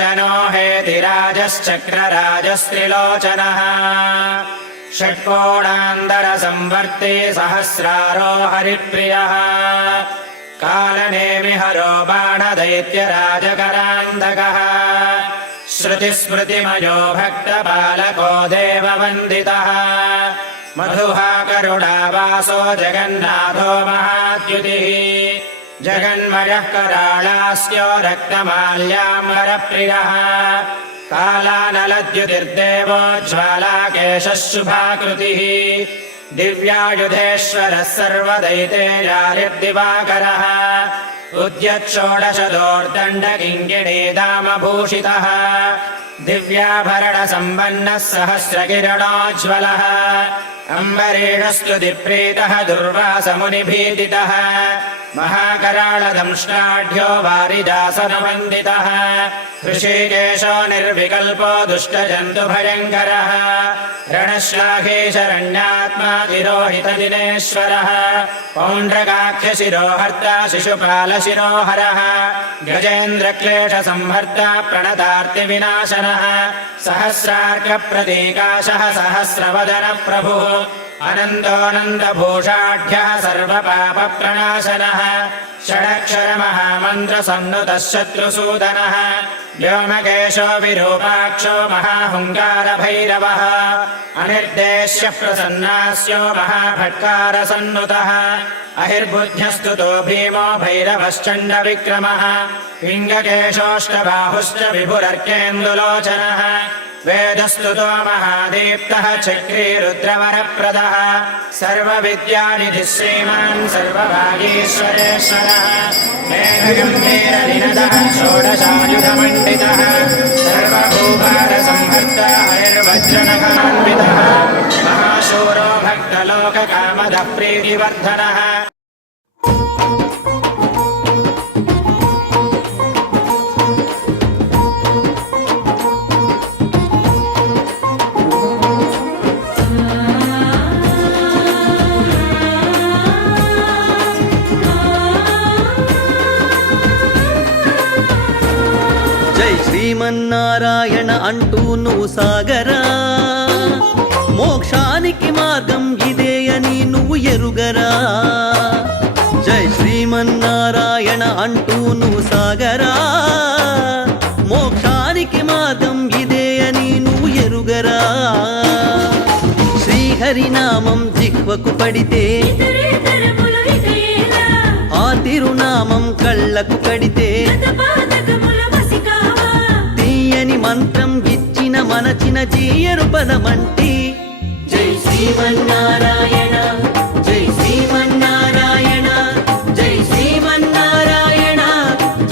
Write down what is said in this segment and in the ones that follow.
No हेतिराजश्चक्रराजस्त्रिलोचनः षट्कोणान्तरसंवर्ते सहस्रारो हरिप्रियः। कालनेमिहरो बाणदैत्यराजकरान्तकः। श्रुतिस्मृतिमयो भक्तपालको देववन्दितः। मधुहा करुणावासो जगन्नाथो महाद्युतिः जगन्मयः कराळास्यो रक्तमाल्याम्बरप्रियः कालानलद्युतिर्देवो ज्वालाकेशः शुभाकृतिः। दिव्यायुधेश्वरः सर्वदैतेयारिर्दिवाकरः उद्यच्छोडशदोर्दण्डकिङ्गिणीदामभूषितः दिव्याभरणसम्पन्नः सहस्रकिरणोज्ज्वलः। अम्बरीणस्तुतिप्रीतः दुर्वासमुनिभीतितः। महाकराळदंष्टाढ्यो वारिजासनवन्दितः ऋषिकेशो निर्विकल्पो दुष्टजन्तुभयङ्करः। रणश्लाघेशरण्यात्मा तिरोहितदिनेश्वरः। पौण्ड्रकाख्यशिरोहर्ता शिशुपालशिरोहरः। गजेन्द्रक्लेशसंहर्ता प्रणतार्तिविनाशनः सहस्रार्कप्रतीकाशः सहस्रवदनप्रभुः। अनन्दोऽनन्दभूषाढ्यः सर्वपापप्रणाशनः षडक्षरमहामन्त्रसन्नुतः शत्रुसूदनः व्योमकेशो विरूपाक्षो महाहुङ्कारभैरवः। अनिर्देश्यः प्रसन्नास्यो महाभट्कारसन्नुतः। अहिर्बुद्ध्यस्तुतो भीमो भैरवश्चण्डविक्रमः। पिङ्गकेशोऽष्टबाहुश्च विभुरर्केन्दुलोचनः वेदस्तुतो महादीप्तः चक्री रुद्रवरप्रदः सर्वविद्यानिधिः श्रीमान् सर्वभागीश्वरेश्वरः मेघगम्भीरनिनदः षोडशायुधमण्डितः सर्वभूभारसंहर्ता हरिर्वज्रनखान्वितः महाशूरो भक्तलोककामदः జై శ్రీమన్నారాయణ అంటూ నువ్వు సాగరా. మోక్షానికి మార్గం ఇదే అని నువ్వు ఎరుగరా. జై శ్రీమన్నారాయణ అంటూ నువ్వు సాగరా. మోక్షానికి మార్గం ఇదే అని నువ్వు ఎరుగరా. శ్రీహరినామం జిహ్వకు పడితే? ఆ తిరునామం కళ్ళకు కడితే జీయరు పదమంటి జై శ్రీమన్నారాయణ జై శ్రీమన్నారాయణ జై శ్రీమన్నారాయణ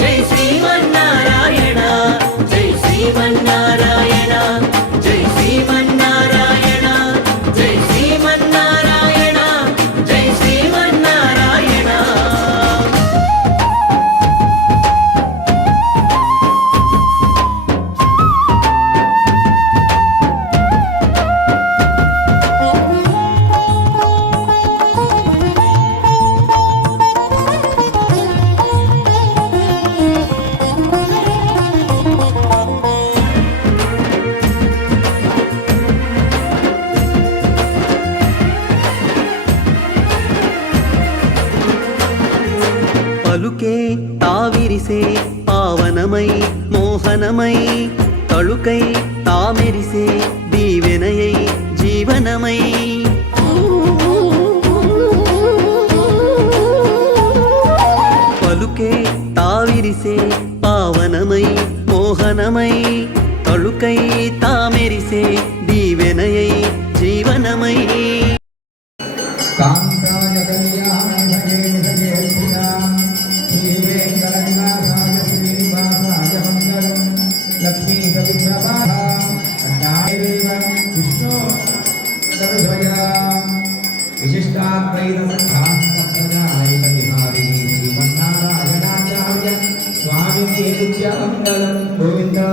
జై శ్రీమన్నారాయణ జై శ్రీమన్నారాయణ. పలుకే తావిరిసే పావనమై మోహనమై తళుకై తామెరిసే దీవెనయై జీవనమై. పలుకే తావిరిసే పావనమై మోహనమై తళుకై తామెరిసే దీవెనయై జీవనమై. కాంతాయ కళ్యాణ విశిష్టాద్వైతసిద్ధాంతప్రజాయక విహారిణి శ్రీమన్నారాయణాచార్య స్వామికి నిత్యానందం గోవిందా